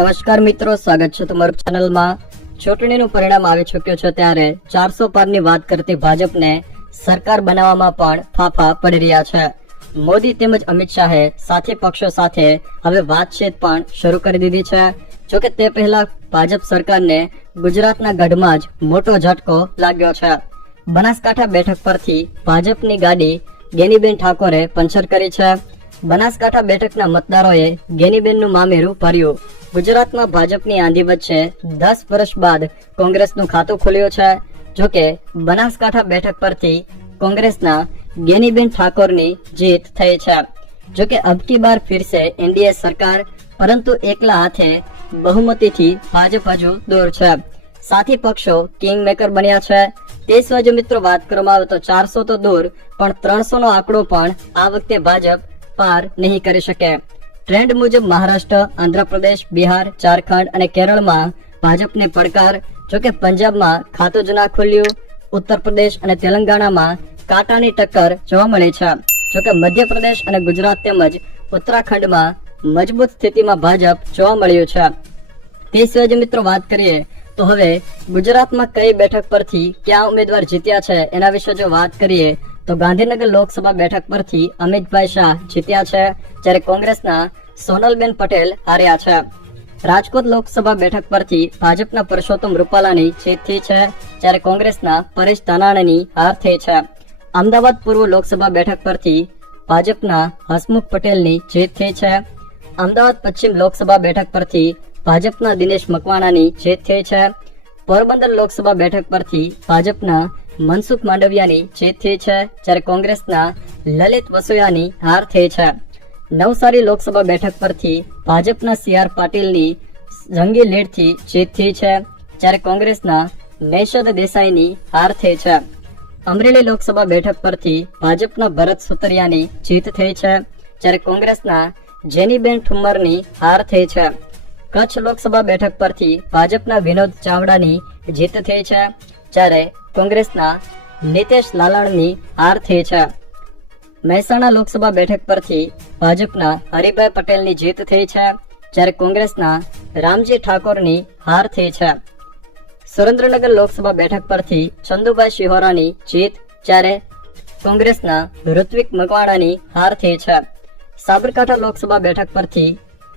નમસ્કાર મિત્રો, સ્વાગત છે તમારું ચેનલમાં. ચૂંટણીનું પરિણામ આવી ચૂક્યું છે ત્યારે ચારસો પારની વાત કરતી ભાજપને સરકાર બનાવવામાં પણ ફાફા પડી રહ્યા છે. મોદી તેમજ અમિત શાહે સાથી પક્ષો સાથે હવે વાતચીત પણ શરૂ કરી દીધી છે. જોકે તે પહેલા ભાજપ સરકારને ગુજરાતના ગઢમાં જ મોટો ઝટકો લાગ્યો છે. બનાસકાંઠા બેઠક પરથી ભાજપની ગાડી ગેનીબેન ઠાકોરે પંચર કરી છે. બનાસકાંઠા બેઠકના મતદારોએ ગેનીબેનનું મામેરું ભર્યું. ગુજરાતમાં ભાજપની આંધી વચ્ચે દસ વર્ષ બાદ કોંગ્રેસનું ખાતું ખુલ્યું છે. જોકે બનાસકાંઠા બેઠક પરથી કોંગ્રેસના ગેનીબેન ઠાકોરની જીત થઈ છે. જોકે અબકી બાર ફિરસે એનડીએ સરકાર, પરંતુ એકલા હાથે બહુમતીથી ભાજપ હજુ દૂર છે. સાથી પક્ષો કિંગ મેકર બન્યા છે. તે સિવાય જો મિત્રો વાત કરવામાં આવે તો ચારસો તો દૂર, પણ ત્રણસો નો આંકડો પણ આ વખતે ભાજપ પાર નહીં કરી શકે. ટ્રેન્ડ મુજબ મહારાષ્ટ્ર, આંધ્રપ્રદેશ, બિહાર, ઝારખંડ અને કેરળમાં ભાજપને પડકાર, જોકે પંજાબમાં ખાતું જ ના ખુલ્યું. ઉત્તર પ્રદેશ અને તેલંગાણામાં કાંટાની ટક્કર જોવા મળી છે. જોકે મધ્યપ્રદેશ અને ગુજરાત તેમજ ઉત્તરાખંડમાં મજબૂત સ્થિતિમાં ભાજપ જોવા મળ્યું છે. તે સિવાય મિત્રો વાત કરીએ, તો હવે ગુજરાતમાં કઈ બેઠક પરથી ક્યાં ઉમેદવાર જીત્યા છે એના વિશે જો વાત કરીએ તો ગાંધીનગર લોકસભા બેઠક પરથી અમિતભાઈ શાહ જીત્યા છે, જ્યારે કોંગ્રેસના સોનલબેન પટેલ હાર્યા છે. રાજકોટ લોકસભા બેઠક પરથી ભાજપના પરસોત્તમ રૂપાલાની જીત થઈ છે, જ્યારે કોંગ્રેસના પરેશ ધાનાણીની હાર થઈ છે. અમદાવાદ પૂર્વ લોકસભા બેઠક પરથી ભાજપના હસમુખ પટેલની જીત થઈ છે. અમદાવાદ પશ્ચિમ લોકસભા બેઠક પરથી ભાજપના દિનેશ મકવાણાની જીત થઈ છે. પોરબંદર લોકસભા બેઠક પરથી ભાજપના મનસુખ માંડવિયાની જીત થઈ છે, જ્યારે કોંગ્રેસના લલિત વસોયાની હાર થઈ છે. નવસારી લોકસભા બેઠક પરથી ભાજપના સી આર પાટીલની જંગી લીડથી જીત થઈ છે, જ્યારે કોંગ્રેસના નૈષદ દેસાઈની હાર થઈ છે. અમરેલી લોકસભા બેઠક પરથી ભાજપના ભરત સુતરિયાની જીત થઈ છે, જ્યારે કોંગ્રેસના જેનીબેન ઠુમ્મરની હાર થઈ છે. કચ્છ લોકસભા બેઠક પરથી ભાજપના વિનોદ ચાવડાની જીત થઈ છે, જ્યારે કોંગ્રેસના નીતેશ લાલાણની હાર થઈ છે. મહેસાણા લોકસભા બેઠક પરથી ભાજપના હરિભાઈ પટેલની જીત થઈ છે, જ્યારે કોંગ્રેસના રામજી ઠાકોરની હાર થઈ છે. સુરેન્દ્રનગર લોકસભા બેઠક પરથી ચંદુભાઈ શિહોરાની જીત, જ્યારે કોંગ્રેસના ઋત્વિક મકવાણાની હાર થઈ છે. સાબરકાંઠા લોકસભા બેઠક પરથી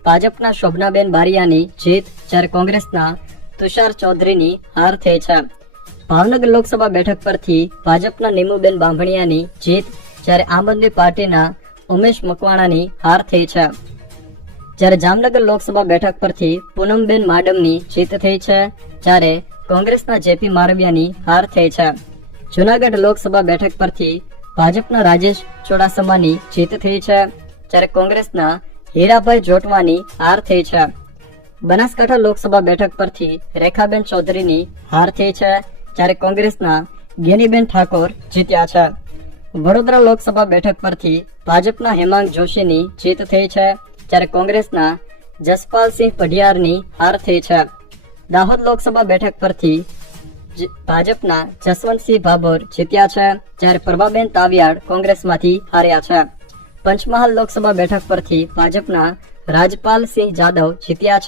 ભાજપના શોભનાબેન બારિયાની જીત, જ્યારે કોંગ્રેસના તુષાર ચૌધરીની હાર થઈ છે. ભાવનગર લોકસભા બેઠક પરથી ભાજપના નીમુબેન બાંભણિયાની જીત જ્યારે આમ આદમી પાર્ટીના ઉમેશ મકવાણાની હાર થઈ છે. જ્યારે જામનગર લોકસભા બેઠક પરથી પૂનમબેન માડમની જીત થઈ છે, જ્યારે કોંગ્રેસના જેપી મારવિયાની હાર થઈ છે. જુનાગઢ લોકસભા બેઠક પરથી ભાજપના રાજેશ ચોડાસમાની જીત થઈ છે, જ્યારે કોંગ્રેસના હીરાભાઈ જોટવાની હાર થઈ છે. બનાસકાંઠા લોકસભા બેઠક પરથી રેખાબેન ચૌધરીની હાર થઈ છે જ્યારે કોંગ્રેસના ગેનીબેન ઠાકોર જીત્યા છે વડોદરા લોકસભા બેઠક પરથી ભાજપના હેમાંગ જોશીની જીત થઈ છે, જ્યારે કોંગ્રેસના જસપાલસિંહ પઢિયારની હાર થઈ છે. દાહોદ લોકસભા બેઠક પરથી ભાજપના જસવંતસિંહ ભાભોર જીત્યા છે, જ્યારે પ્રભાબેન તાવિયાડ કોંગ્રેસમાંથી હાર્યા છે. પંચમહાલ લોકસભા બેઠક પરથી ભાજપના રાજપાલસિંહ જાદવ જીત્યા છે.